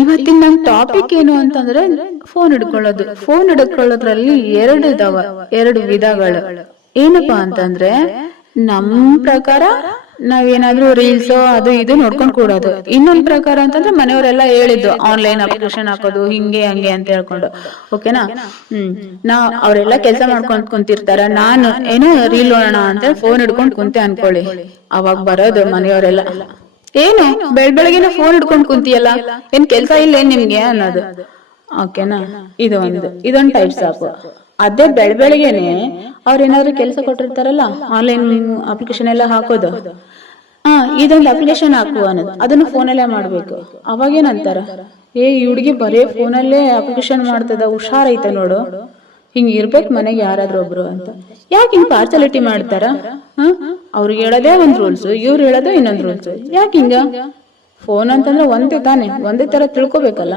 ಇವತ್ತಿನ ನಮ್ ಟಾಪಿಕ್ ಏನು ಅಂತಂದ್ರೆ ಫೋನ್ ಹಿಡ್ಕೊಳ್ಳೋದ್ರಲ್ಲಿ ಎರಡು ವಿಧಗಳು. ಏನಪ್ಪಾ ಅಂತಂದ್ರೆ ನಮ್ ಪ್ರಕಾರ ನಾವೇನಾದ್ರೂ ರೀಲ್ಸ್ ಅದು ಇದು ನೋಡ್ಕೊಂಡ್ ಕೂಡೋದು. ಇನ್ನೊಂದ್ ಪ್ರಕಾರ ಅಂತಂದ್ರೆ ಮನೆಯವರೆಲ್ಲ ಹೇಳಿದ್ದು ಆನ್ಲೈನ್ ಅಪ್ಲಿಕೇಶನ್ ಹಾಕೋದು ಹಿಂಗೆ ಹಂಗೆ ಅಂತ ಹೇಳ್ಕೊಂಡು. ಓಕೆನಾ? ಅವರೆಲ್ಲ ಕೆಲಸ ಮಾಡ್ಕೊಂಡ್ ಕುಂತಿರ್ತಾರ, ನಾನು ಏನೋ ರೀಲ್ ನೋಡೋಣ ಅಂತ ಫೋನ್ ಹಿಡ್ಕೊಂಡ್ ಕುಂತೆ ಅನ್ಕೊಳ್ಳಿ. ಅವಾಗ ಬರೋದು ಮನೆಯವರೆಲ್ಲ, ಏನು ಬೆಳಗ್ಗೆನೆ ಫೋನ್ ಹಿಡ್ಕೊಂಡ್ ಕುಂತಿಯಲ್ಲ, ಏನ್ ಕೆಲ್ಸ ಇಲ್ಲ ಏನ್ ನಿಮ್ಗೆ ಅನ್ನೋದು. ಓಕೆನಾ? ಇದೊಂದ್ ಟೈಪ್ ಸಾಕು. ಅದೇ ಬೆಳಗ್ಗೆನೆ ಅವ್ರೇನಾದ್ರು ಕೆಲಸ ಕೊಟ್ಟಿರ್ತಾರಲ್ಲ, ಆನ್ಲೈನ್ ಅಪ್ಲಿಕೇಶನ್ ಎಲ್ಲ ಹಾಕೋದು, ಇದೊಂದು ಅಪ್ಲಿಕೇಶನ್ ಹಾಕುವ ಅನ್ನೋದು, ಅದನ್ನ ಫೋನಲ್ಲೇ ಮಾಡ್ಬೇಕು. ಅವಾಗೇನಂತಾರ, ಈ ಹುಡುಗಿ ಬರೇ ಫೋನಲ್ಲೇ ಅಪ್ಲಿಕೇಶನ್ ಮಾಡ್ತದ, ಹುಷಾರೈತೆ ನೋಡು, ಹಿಂಗ ಇರ್ಬೇಕು ಮನೆಗೆ ಯಾರಾದ್ರೂ ಒಬ್ರು ಅಂತ. ಯಾಕೆ ಹಿಂಗ್ ಪಾರ್ಚಾಲಿಟಿ ಮಾಡ್ತಾರ? ಅವ್ರಿಗೆ ಹೇಳೋದೇ ಒಂದ್ ರೂಲ್ಸ್, ಇವ್ರು ಹೇಳೋದೇ ಇನ್ನೊಂದ್ ರೂಲ್ಸ್. ಯಾಕೆ ಹಿಂಗ? ಫೋನ್ ಅಂತಂದ್ರೆ ಒಂದೇ ತಾನೆ, ಒಂದೇ ತರ ತಿಳ್ಕೊಬೇಕಲ್ಲ.